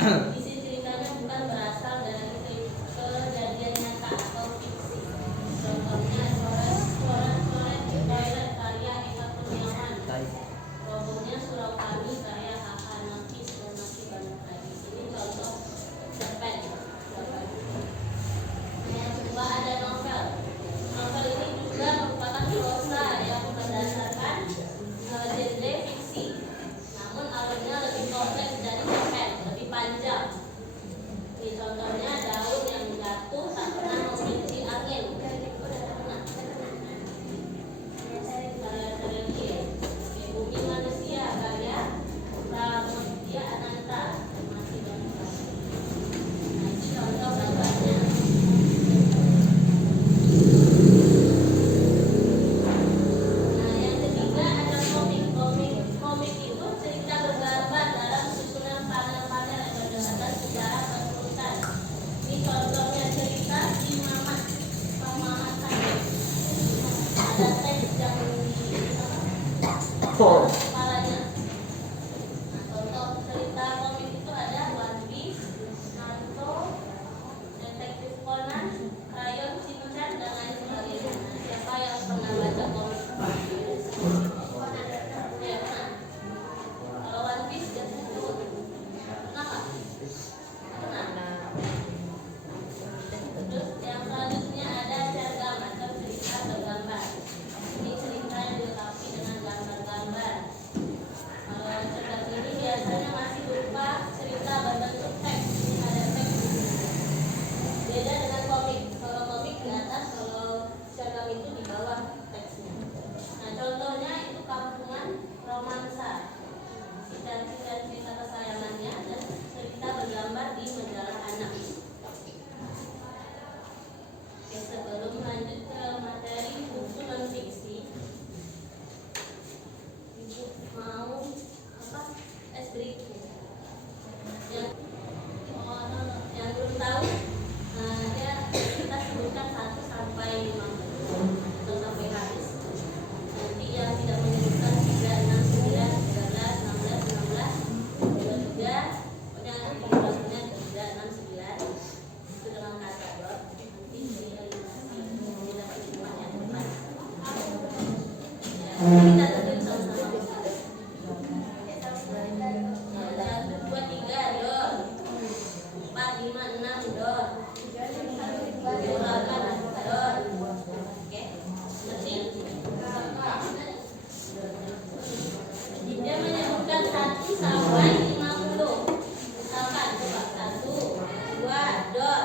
Isi ceritanya bukan berasal dari kejadian nyata atau fiksi. Contohnya coret-coret di toilet karya Eka Kurniawan, robohnya surau kami karya H.H. Nafis, dan masih banyak lagi. Ini contoh cerpen. Yang kedua ada novel. Novel ini juga merupakan prosa yang berdasarkan genre fiksi, namun alurnya lebih kompleks dari cerpen, lebih panjang. Ini contohnya daun yang jatuh tak pernah membenci angin. Bumi manusia karya Pramudia Ananta, masih banyak lagi. Nah, ini contoh gambarnya. Nah, yang ketiga ada komik. Komik itu cerita bergambar dalam susunan panel-panel yang berdasarkan sejarah berurutan. Ini contohnya cerita si Mamat saja. Ada teks yang kepalanya. Nah, contoh cerita komik itu ada One Piece, Naruto, Detektif Conan, Crayon Shinchan, dan lain sebagainya. Nah, siapa yang pernah baca komik? Ya, pernah. Kalau One Piece biasanya cowok. Pernah nggak? Pernah. Terus yang selanjutnya ada cergam atau cerita bergambar. Ini cerita yang dilengkapi dengan gambar-gambar. Kalau cergam ini biasanya masih berupa cerita berbentuk teks. Ini ada teks di sini. Beda dengan komik. Kalau komik di atas, kalau cergam itu di bawah teksnya. Nah, contohnya itu kampungan romansa. Cerita kesayangannya dan cerita bergambar di majalah anak. Oke, sebelum lanjut ke materi buku non fiksi, Ibu mau apa? Es berikut. Yang belum tahu, ya kita sebutkan 1 sampai 15 atau sampai habis. Nanti yang tidak menyebutkan 3, 6, 9, 13, 16, 16, 22, pokoknya jumlahnya 3, 6, 9 itu dengan kata dot. Nanti dieliminasi, tidak semuanya tepat. Kita tentuin sama-sama. 1, 2, 3 dot, 4, 5, 6 dot, 8 dot. Oke, ngerti? Dia menyebutkan 1 sampai 50. Misalkan coba 1, 2 dot,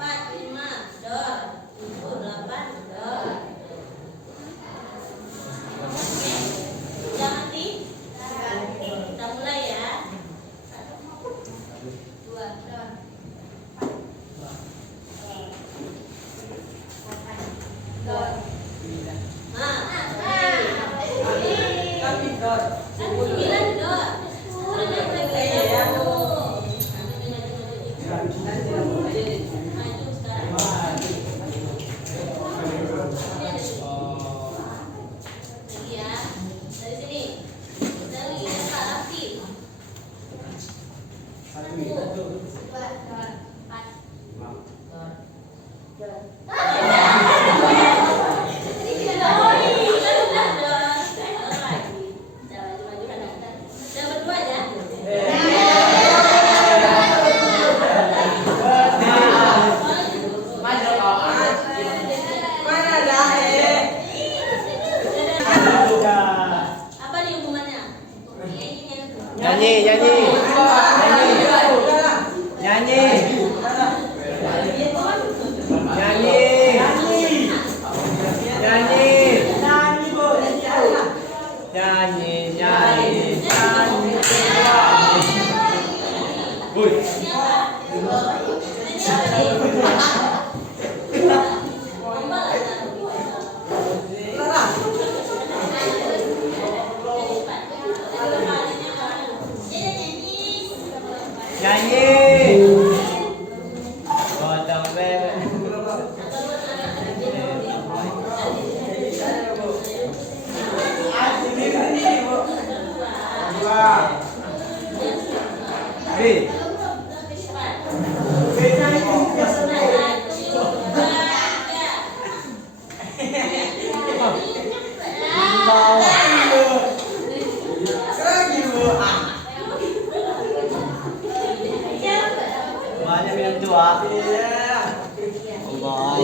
4, 5 dot, 7, 8 dot. Oke, sudah ngerti? Kita mulai ya. 1, 2 dot. Hey. Banyak minum tua. Allah.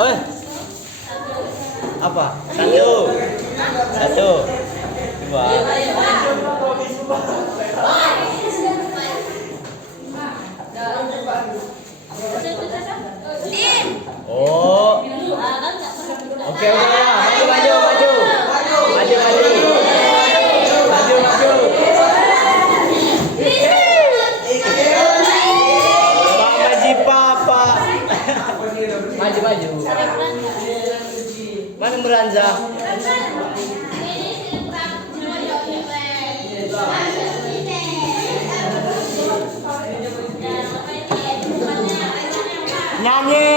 Oi. Apa? Satu. Dua. Oh. Oke, maju. Maju. Mana Muranza? Nyanyi.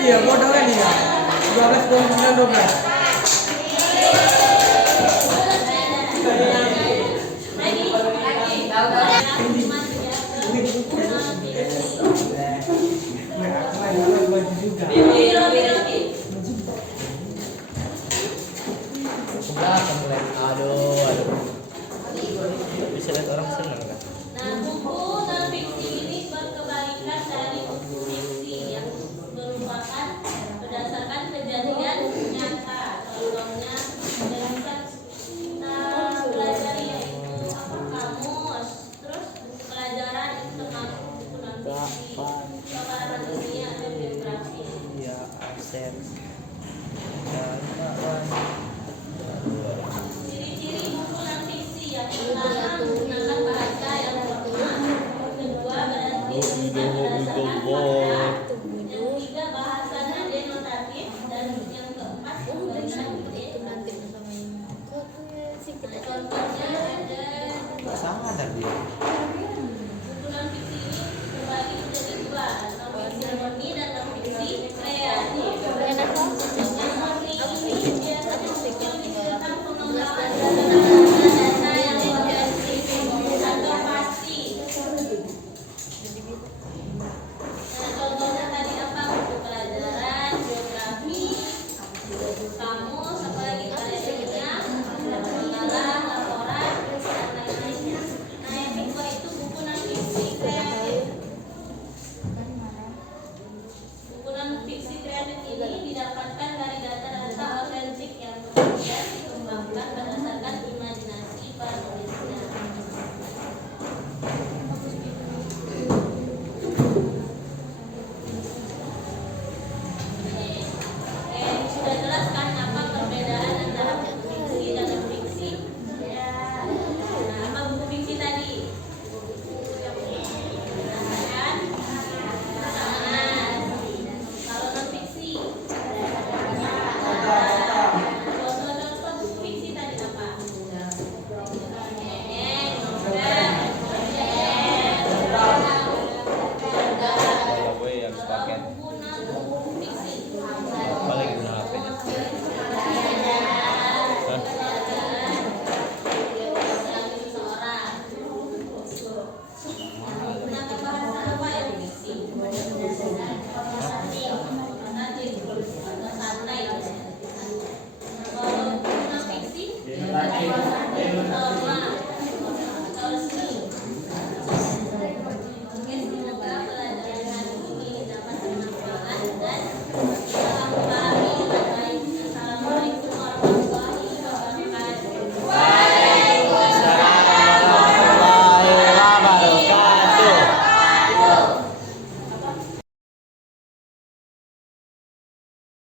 Iya, bodoh kan ya. 12. Aduh.